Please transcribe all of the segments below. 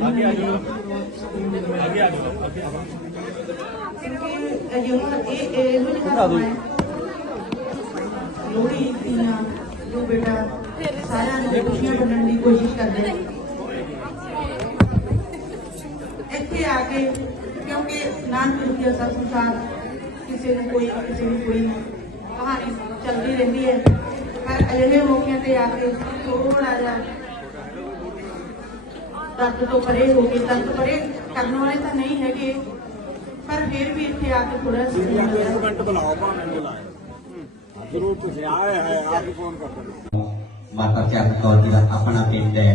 ਆਗੇ ਆ ਜਾਓ ਆਗੇ ਆ ਜਾਓ ਅੱਗੇ ਕਿਉਂਕਿ ਅਜੇ ਹੁਣ ਇਹ ਇਹ ਇਹੋ ਜਿਹਾ ਸਮਾਂ ਹੈ ਲੋਹੜੀ ਦੀਆਂ ਜੋ ਬੇਟਾ ਸਾਰਿਆਂ ਨੂੰ ਖੁਸ਼ੀਆਂ ਵੰਡਣ ਦੀ ਕੋਸ਼ਿਸ਼ ਕਰਦੇ ਨੇ ਇੱਥੇ ਆ ਕੇ ਕਿਉਂਕਿ ਨਾਨਕ ਦੀ ਅਸਲ ਸੰਸਾਰ ਦਰਦ ਤੋਂ ਪਰੇ ਹੋ ਕੇ ਦਰਦ ਪਰੇ ਕਰਨ ਵਾਲੇ ਤਾਂ ਨਹੀਂ ਹੈਗੇ। ਪਰ ਫਿਰ ਵੀ ਇੱਥੇ ਆ ਕੇ ਥੋੜਾ ਸਕੂਨ ਮਿਲਿਆ ਮਿੰਟ ਬੁਲਾਓ ਭਾਵੇਂ ਜ਼ਰੂਰ ਤੁਸੀਂ ਆਏ ਹੈ ਆਪ ਫੋਨ ਕਰਦੇ ਮਾਤਾ ਚਰਨ ਕੌਰ ਜੀ ਦਾ ਆਪਣਾ ਪਿੰਡ ਹੈ।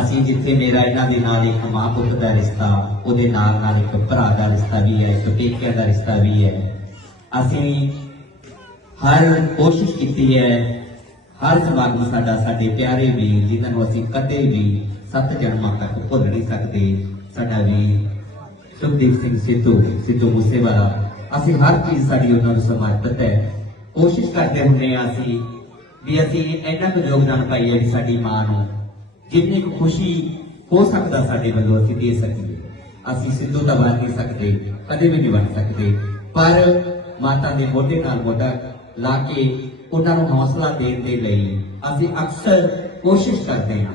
ਅਸੀਂ ਜਿੱਥੇ ਮੇਰਾ ਇਹਨਾਂ ਦੇ ਨਾਲ ਇੱਕ ਮਾਂ ਪੁੱਤ ਦਾ ਰਿਸ਼ਤਾ ਉਹਦੇ ਨਾਲ ਨਾਲ ਇੱਕ ਭਰਾ ਦਾ ਰਿਸ਼ਤਾ ਵੀ ਹੈ ਇੱਕ ਪੇਕਿਆਂ ਦਾ ਰਿਸ਼ਤਾ ਵੀ ਹੈ। ਅਸੀਂ ਹਰ ਕੋਸ਼ਿਸ਼ ਕੀਤੀ ਹੈ ਹਰ ਸਮਾਗਮ ਸਾਡਾ ਸਾਡੇ ਪਿਆਰੇ ਵੀ ਜਿਨ੍ਹਾਂ ਨੂੰ ਅਸੀਂ ਕਦੇ ਵੀ ਸੱਤ ਜਨਮਾਂ ਤੱਕ ਭੁੱਲ ਨਹੀਂ ਸਕਦੇ, ਸਾਡਾ ਵੀ ਸੁਖਦੀਪ ਸਿੰਘ ਸਿੱਧੂ ਸਿੱਧੂ ਮੂਸੇਵਾਲਾ। ਅਸੀਂ ਹਰ ਚੀਜ਼ ਸਾਡੀ ਉਹਨਾਂ ਨੂੰ ਸਮਰਪਿਤ ਹੈ। ਕੋਸ਼ਿਸ਼ ਕਰਦੇ ਹੁੰਦੇ ਹਾਂ ਅਸੀਂ ਵੀ ਅਸੀਂ ਇੰਨਾ ਕੁ ਯੋਗਦਾਨ ਪਾਈਏ ਵੀ ਸਾਡੀ ਮਾਂ ਨੂੰ, ਜਿੰਨੀ ਕੁ ਖੁਸ਼ੀ ਹੋ ਸਕਦਾ ਸਾਡੇ ਵੱਲੋਂ ਅਸੀਂ ਦੇ ਸਕੀਏ। ਅਸੀਂ ਸਿੱਧੂ ਤਾਂ ਬਣ ਨਹੀਂ ਸਕਦੇ, ਕਦੇ ਵੀ ਨਹੀਂ ਬਣ ਸਕਦੇ। ਪਰ ਮਾਤਾ ਦੇ ਮੋਢੇ ਨਾਲ ਮੋਢਾ ਲਾ ਕੇ ਉਹਨਾਂ ਨੂੰ ਹੌਸਲਾ ਦੇਣ ਦੇ ਲਈ ਅਸੀਂ ਅਕਸਰ ਕੋਸ਼ਿਸ਼ ਕਰਦੇ ਹਾਂ।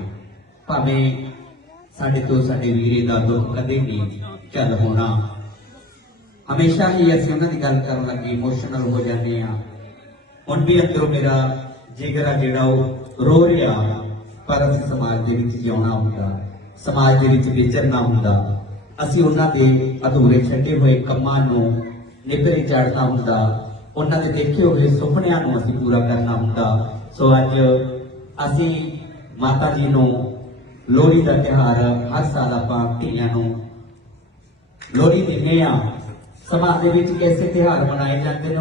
ਭਾਵੇਂ ਸਾਡੇ ਤੋਂ ਸਾਡੇ ਵੀਰੇ ਦਾ ਦੁੱਖ ਕਦੇ ਨਹੀਂ ਚੱਲ ਹੋਣਾ। ਹਮੇਸ਼ਾ ਹੀ ਅਸੀਂ ਉਹਨਾਂ ਦੀ ਗੱਲ ਕਰਨ ਲੱਗੇ ਇਮੋਸ਼ਨਲ ਹੋ ਜਾਂਦੇ ਆ ਹੁਣ ਵੀ ਅੰਦਰੋਂ ਮੇਰਾ ਜਿਗਰ ਆ ਜਿਹੜਾ ਉਹ ਰੋ ਰਿਹਾ, ਪਰ ਅਸੀਂ ਸਮਾਜ ਦੇ ਵਿੱਚ ਜਿਉਣਾ ਹੁੰਦਾ, ਸਮਾਜ ਦੇ ਵਿੱਚ ਵਿਚਰਨਾ ਹੁੰਦਾ। ਅਸੀਂ ਉਹਨਾਂ ਦੇ ਅਧੂਰੇ ਛੱਡੇ ਹੋਏ ਕੰਮਾਂ ਨੂੰ ਨਿਭਰੇ ਚੜ੍ਹਨਾ ਹੁੰਦਾ। ਉਹਨਾਂ ਦੇ ਦੇਖੇ ਹੋਏ ਸੁਪਨਿਆਂ ਨੂੰ ਅਸੀਂ ਪੂਰਾ ਕਰਨਾ ਹੁੰਦਾ। ਸੋ ਅੱਜ ਅਸੀਂ ਮਾਤਾ ਜੀ ਨੂੰ ਲੋਹੜੀ ਦਾ ਤਿਉਹਾਰ ਹਰ ਸਾਲ ਆਪਾਂ ਧੀਆਂ ਨੂੰ ਲੋਹੜੀ ਦਿੰਦੇ ਆ ਸਮਾਜ ਦੇ ਵਿੱਚ ਕੈਸੇ ਤਿਉਹਾਰ ਮਨਾਏ ਜਾਂਦੇ ਨੇ।